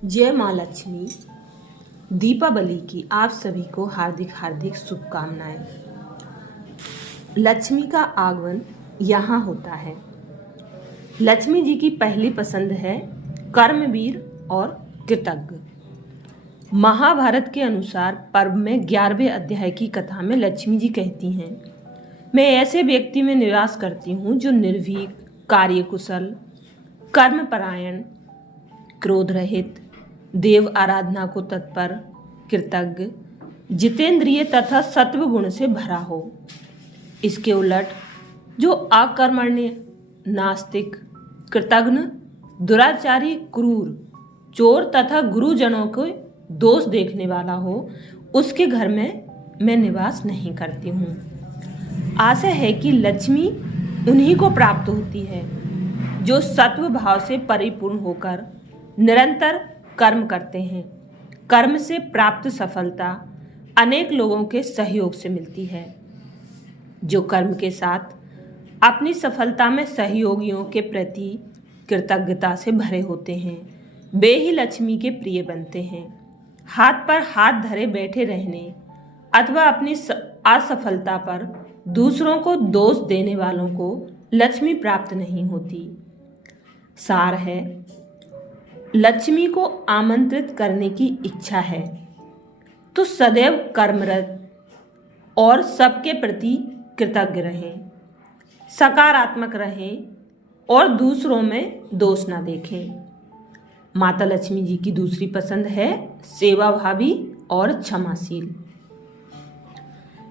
जय माँ लक्ष्मी। दीपावली की आप सभी को हार्दिक हार्दिक शुभकामनाएं। लक्ष्मी का आगमन यहाँ होता है। लक्ष्मी जी की पहली पसंद है कर्मवीर और कृतज्ञ। महाभारत के अनुसार पर्व में 11वें अध्याय की कथा में लक्ष्मी जी कहती हैं, मैं ऐसे व्यक्ति में निवास करती हूँ जो निर्भीक, कार्यकुशल, कर्मपरायण, क्रोध रहित, देव आराधना को तत्पर, कृतज्ञ, जितेंद्रिय तथा सत्व गुण से भरा हो। इसके उलट जो अकर्मण्य, नास्तिक, कृतघ्न, दुराचारी, क्रूर, चोर तथा गुरुजनों को दोष देखने वाला हो, उसके घर में मैं निवास नहीं करती हूँ। आशा है कि लक्ष्मी उन्हीं को प्राप्त होती है जो सत्व भाव से परिपूर्ण होकर निरंतर कर्म करते हैं। कर्म से प्राप्त सफलता अनेक लोगों के सहयोग से मिलती है। जो कर्म के साथ अपनी सफलता में सहयोगियों के प्रति कृतज्ञता से भरे होते हैं, वे ही लक्ष्मी के प्रिय बनते हैं। हाथ पर हाथ धरे बैठे रहने अथवा अपनी असफलता पर दूसरों को दोष देने वालों को लक्ष्मी प्राप्त नहीं होती। सार है, लक्ष्मी को आमंत्रित करने की इच्छा है तो सदैव कर्मरत और सबके प्रति कृतज्ञ रहें, सकारात्मक रहें और दूसरों में दोष न देखें। माता लक्ष्मी जी की दूसरी पसंद है सेवाभावी और क्षमाशील।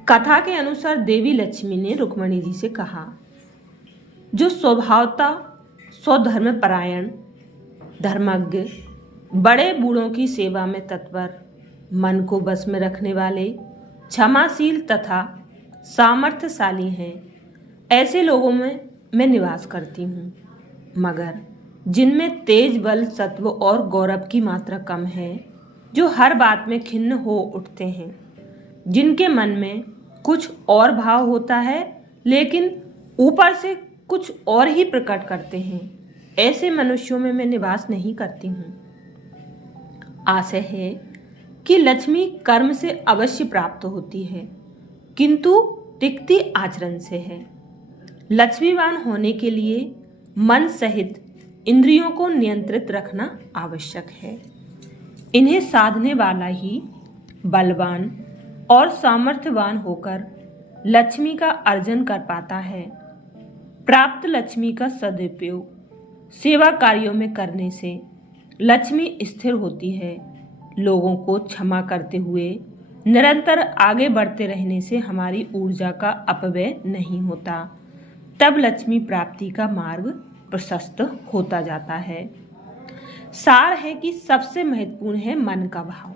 कथा के अनुसार देवी लक्ष्मी ने रुक्मिणी जी से कहा, जो स्वभावतः स्वधर्मपरायण, धर्मज्ञ, बड़े बूढ़ों की सेवा में तत्पर, मन को बस में रखने वाले, क्षमाशील तथा सामर्थ्यशाली हैं, ऐसे लोगों में मैं निवास करती हूँ। मगर जिनमें तेज, बल, सत्व और गौरव की मात्रा कम है, जो हर बात में खिन्न हो उठते हैं, जिनके मन में कुछ और भाव होता है लेकिन ऊपर से कुछ और ही प्रकट करते हैं, ऐसे मनुष्यों में मैं निवास नहीं करती हूँ। आशा है कि लक्ष्मी कर्म से अवश्य प्राप्त होती है, किंतु टिकती आचरण से है। लक्ष्मीवान होने के लिए मन सहित इंद्रियों को नियंत्रित रखना आवश्यक है। इन्हें साधने वाला ही बलवान और सामर्थ्यवान होकर लक्ष्मी का अर्जन कर पाता है। प्राप्त लक्ष्मी का सदुपयोग सेवा कार्यों में करने से लक्ष्मी स्थिर होती है। लोगों को क्षमा करते हुए निरंतर आगे बढ़ते रहने से हमारी ऊर्जा का अपव्यय नहीं होता। तब लक्ष्मी प्राप्ति का मार्ग प्रशस्त होता जाता है। सार है कि सबसे महत्वपूर्ण है मन का भाव।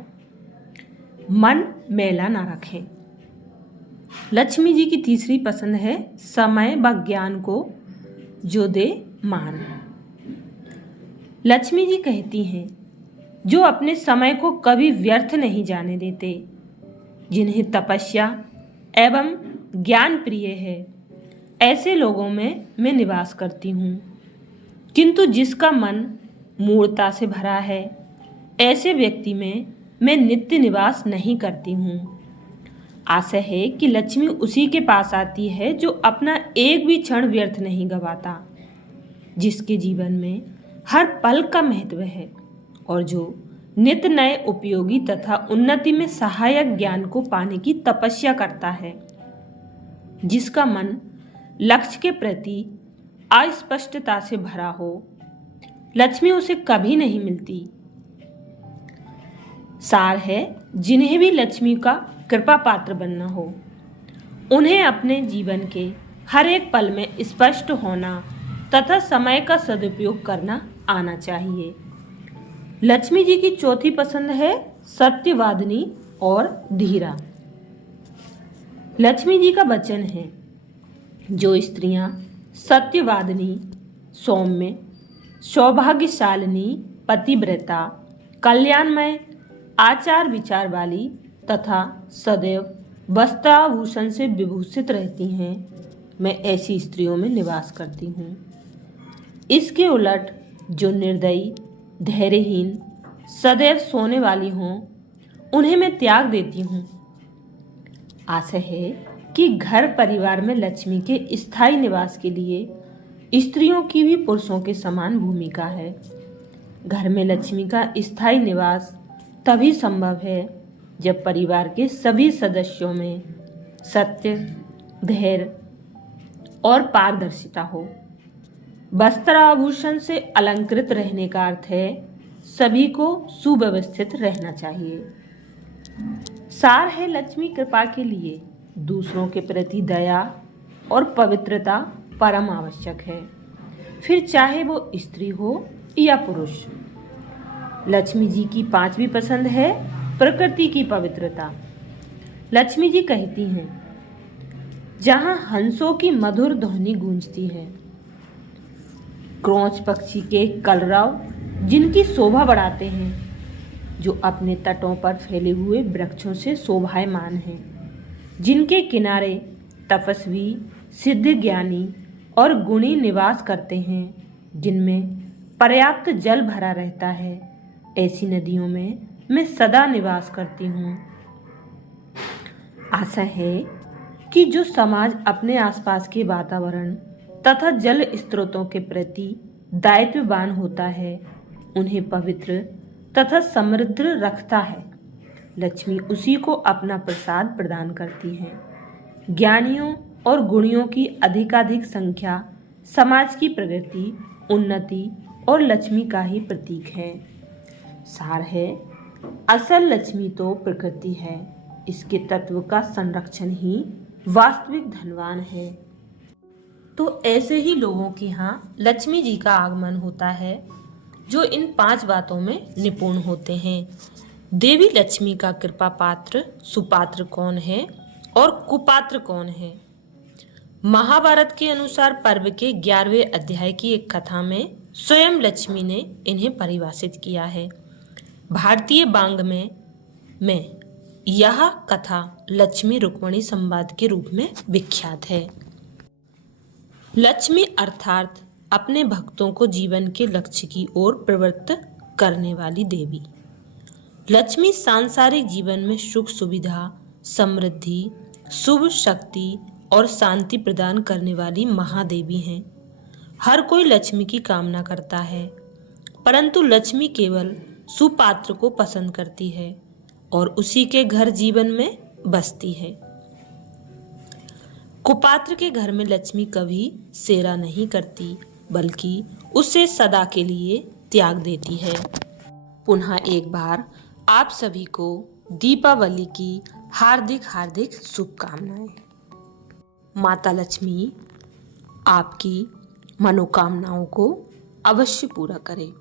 मन मैला ना रखें। लक्ष्मी जी की तीसरी पसंद है समय व ज्ञान को जो दे मान। लक्ष्मी जी कहती हैं, जो अपने समय को कभी व्यर्थ नहीं जाने देते, जिन्हें तपस्या एवं ज्ञान प्रिय है, ऐसे लोगों में मैं निवास करती हूँ। किंतु जिसका मन मूढ़ता से भरा है, ऐसे व्यक्ति में मैं नित्य निवास नहीं करती हूँ। आशा है कि लक्ष्मी उसी के पास आती है जो अपना एक भी क्षण व्यर्थ नहीं गवाता, जिसके जीवन में हर पल का महत्व है और जो नित्य नए उपयोगी तथा उन्नति में सहायक ज्ञान को पाने की तपस्या करता है। जिसका मन लक्ष्य के प्रति अस्पष्टता से भरा हो, लक्ष्मी उसे कभी नहीं मिलती। सार है, जिन्हें भी लक्ष्मी का कृपा पात्र बनना हो, उन्हें अपने जीवन के हर एक पल में स्पष्ट होना तथा समय का सदुपयोग करना आना चाहिए। लक्ष्मी जी की चौथी पसंद है सत्यवादिनी और धीरा। लक्ष्मी जी का वचन है, जो स्त्रियां सत्यवादिनी, सौम्य, सौभाग्यशालिनी, पतिव्रता, कल्याणमय, आचार विचार वाली तथा सदैव वस्त्राभूषण से विभूषित रहती हैं, मैं ऐसी स्त्रियों में निवास करती हूँ। इसके उलट जो निर्दयी, धैर्यहीन, सदैव सोने वाली हों, उन्हें मैं त्याग देती हूँ। आशा है कि घर परिवार में लक्ष्मी के स्थायी निवास के लिए स्त्रियों की भी पुरुषों के समान भूमिका है। घर में लक्ष्मी का स्थायी निवास तभी संभव है जब परिवार के सभी सदस्यों में सत्य, धैर्य और पारदर्शिता हो। वस्त्र आभूषण से अलंकृत रहने का अर्थ है सभी को सुव्यवस्थित रहना चाहिए। सार है लक्ष्मी कृपा के लिए दूसरों के प्रति दया और पवित्रता परम आवश्यक है, फिर चाहे वो स्त्री हो या पुरुष। लक्ष्मी जी की पांचवी पसंद है प्रकृति की पवित्रता। लक्ष्मी जी कहती हैं, जहां हंसों की मधुर ध्वनि गूंजती है, क्रोंच पक्षी के कलरव जिनकी शोभा बढ़ाते हैं, जो अपने तटों पर फैले हुए वृक्षों से शोभायमान हैं, जिनके किनारे तपस्वी, सिद्ध ज्ञानी और गुणी निवास करते हैं, जिनमें पर्याप्त जल भरा रहता है, ऐसी नदियों में मैं सदा निवास करती हूँ। आशा है कि जो समाज अपने आसपास के वातावरण तथा जल स्रोतों के प्रति दायित्ववान होता है, उन्हें पवित्र तथा समृद्ध रखता है, लक्ष्मी उसी को अपना प्रसाद प्रदान करती है। ज्ञानियों और गुणियों की अधिकाधिक संख्या समाज की प्रगति, उन्नति और लक्ष्मी का ही प्रतीक है। सार है, असल लक्ष्मी तो प्रकृति है, इसके तत्व का संरक्षण ही वास्तविक धनवान है। तो ऐसे ही लोगों के यहाँ लक्ष्मी जी का आगमन होता है जो इन 5 बातों में निपुण होते हैं। देवी लक्ष्मी का कृपा पात्र सुपात्र कौन है और कुपात्र कौन है? महाभारत के अनुसार पर्व के 11वें अध्याय की एक कथा में स्वयं लक्ष्मी ने इन्हें परिभाषित किया है। भारतीय बांग में यह कथा लक्ष्मी रुक्मिणी संवाद के रूप में विख्यात है। लक्ष्मी अर्थात अपने भक्तों को जीवन के लक्ष्य की ओर प्रवृत्त करने वाली देवी। लक्ष्मी सांसारिक जीवन में सुख सुविधा, समृद्धि, शुभ शक्ति और शांति प्रदान करने वाली महादेवी हैं। हर कोई लक्ष्मी की कामना करता है, परंतु लक्ष्मी केवल सुपात्र को पसंद करती है और उसी के घर जीवन में बसती है। कुपात्र के घर में लक्ष्मी कभी सेरा नहीं करती, बल्कि उसे सदा के लिए त्याग देती है। पुनः एक बार आप सभी को दीपावली की हार्दिक हार्दिक शुभकामनाएं। माता लक्ष्मी आपकी मनोकामनाओं को अवश्य पूरा करे।